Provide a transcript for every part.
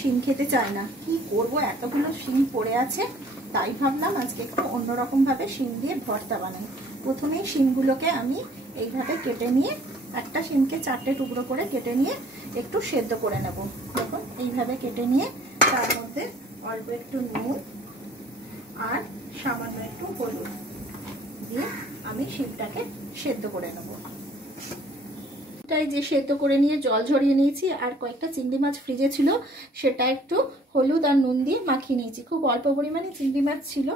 শিম খেতে চায় না, কি করব, এতগুলো শিম পড়ে আছে। তাই ভাবলাম আজকে একটু অন্যরকমভাবে শিম দিয়ে ভর্তা বানাই। প্রথমেই শিমগুলোকে আমি এইভাবে কেটে নিয়ে, একটা শিমকে 4টে টুকরো করে কেটে নিয়ে একটু সেদ্ধ করে নেব। দেখুন এইভাবে কেটে নিয়ে তার মধ্যে অল্প একটু নুন আর সামান্য একটু হলুদ দিয়ে আমি শিমটাকে সেদ্ধ করে নেব। তাই যে সেদ্ধ করে নিয়ে জল ঝরিয়ে নিয়েছি, আর কয়েকটা চিংড়ি মাছ ফ্রিজে ছিল, সেটা একটু হলুদ আর নুন দিয়ে মাখিয়ে নিয়েছি। খুব অল্প পরিমাণে চিংড়ি মাছ ছিল।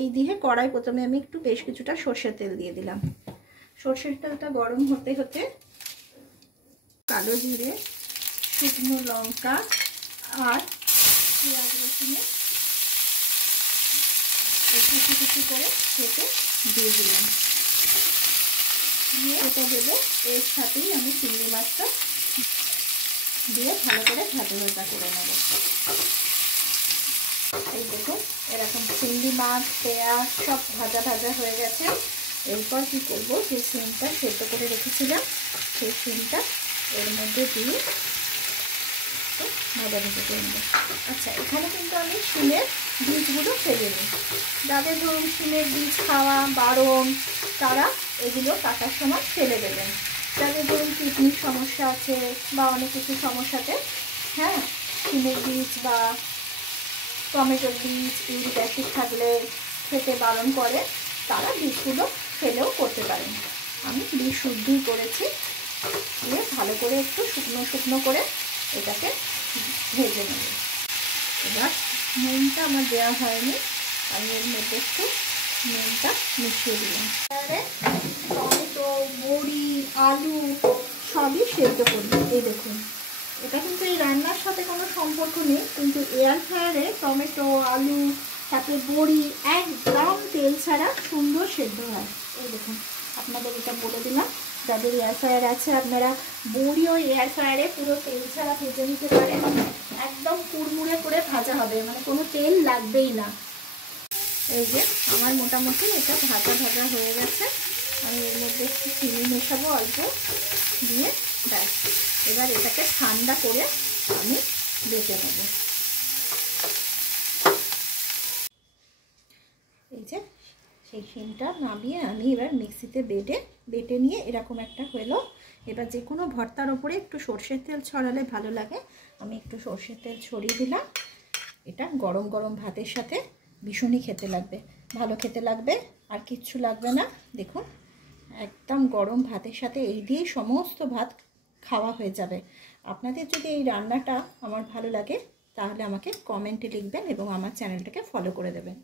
এই দিয়ে কড়াই প্রথমে আমি একটু বেশ কিছুটা সর্ষের তেল দিয়ে দিলাম। সর্ষের তেলটা গরম হতে হতে কালো জিরে, শুকনো লঙ্কা আর পেঁয়াজ রসুনের কুচি কুচি করে কেটে দিয়ে দিলাম। দিয়ে এটা দেবো, এর সাথেই আমি চিংড়ি মাছটা দিয়ে ভালো করে ভাজা ভাজা করে নেব। এই দেখুন এরকম চিংড়ি মাছ, পেঁয়াজ সব ভাজা ভাজা হয়ে গেছে। এরপর কি করব, যে শিমটা সেদ্ধ করে রেখেছিলাম সেই শিমটা এর মধ্যে দিয়ে ভাজা ভাজা করে নেব। আচ্ছা, এখানে কিন্তু আমি শিমের বীজগুলো ফেলে নিই। যাদের ধরুন শিমের বীজ খাওয়া বারণ, তারা এগুলো কাটার সময় ফেলে দেবেন। যাদের ধরুন কিডনির সমস্যা আছে বা অনেক কিছু সমস্যাতে হ্যাঁ শিমের বীজ বা টমেটোর বীজ, ইউরিক অ্যাসিড থাকলে খেতে বারণ করে, তারা বীজগুলো ফেলেও করতে পারেন। আমি বীজ শুদ্ধই করেছি। দিয়ে ভালো করে একটু শুকনো শুকনো করে এটাকে ভেজে নেব। এবার নুনটা আমার দেওয়া হয়নি, আমি এর মধ্যে একটু নুনটা মিশিয়ে দিলাম। টমেটো, বড়ি, আলু সবই সেদ্ধ করব। এই দেখুন, এটা কিন্তু এই রান্নার সাথে কোনো সম্পর্ক নেই, কিন্তু এয়ার ফ্রায়ারে টমেটো, আলু তারপরে বড়ি একদম তেল ছাড়া সুন্দর সেদ্ধ হয়। এই দেখুন, আপনাদের এটা বলে দিলাম, যাদের এয়ার ফ্রায়ার আছে আপনারা বড়িও এয়ার ফ্রায়ারে পুরো তেল ছাড়া ভেজে নিতে পারেন। একদম কুড়মুড়ে করে ভাজা হবে, মানে কোনো তেল লাগবেই না। এই যে আমার মোটামুটি এটা ভাজা ভাজা হয়ে গেছে। আমি এর মধ্যে একটু চিনি মেশাবো অল্প, দিয়ে ব্যাস এবার এটাকে ঠান্ডা করে আমি বেটে নেব। এই যে সেই শিমটা নামিয়ে আমি এবার মিক্সিতে বেটে নিয়ে এরকম একটা হলো। এবার যে কোনো ভর্তার ওপরে একটু সর্ষের তেল ছড়ালে ভালো লাগে, আমি একটু সর্ষের তেল ছড়িয়ে দিলাম। এটা গরম গরম ভাতের সাথে ভীষণই খেতে লাগবে, ভালো খেতে লাগবে, আর কিচ্ছু লাগবে না। দেখুন একদম গরম ভাতের সাথে এই দিয়েই সমস্ত ভাত খাওয়া হয়ে যাবে। আপনাদের যদি এই রান্নাটা আমার ভালো লাগে তাহলে আমাকে কমেন্টে লিখবেন এবং আমার চ্যানেলটাকে ফলো করে দেবেন।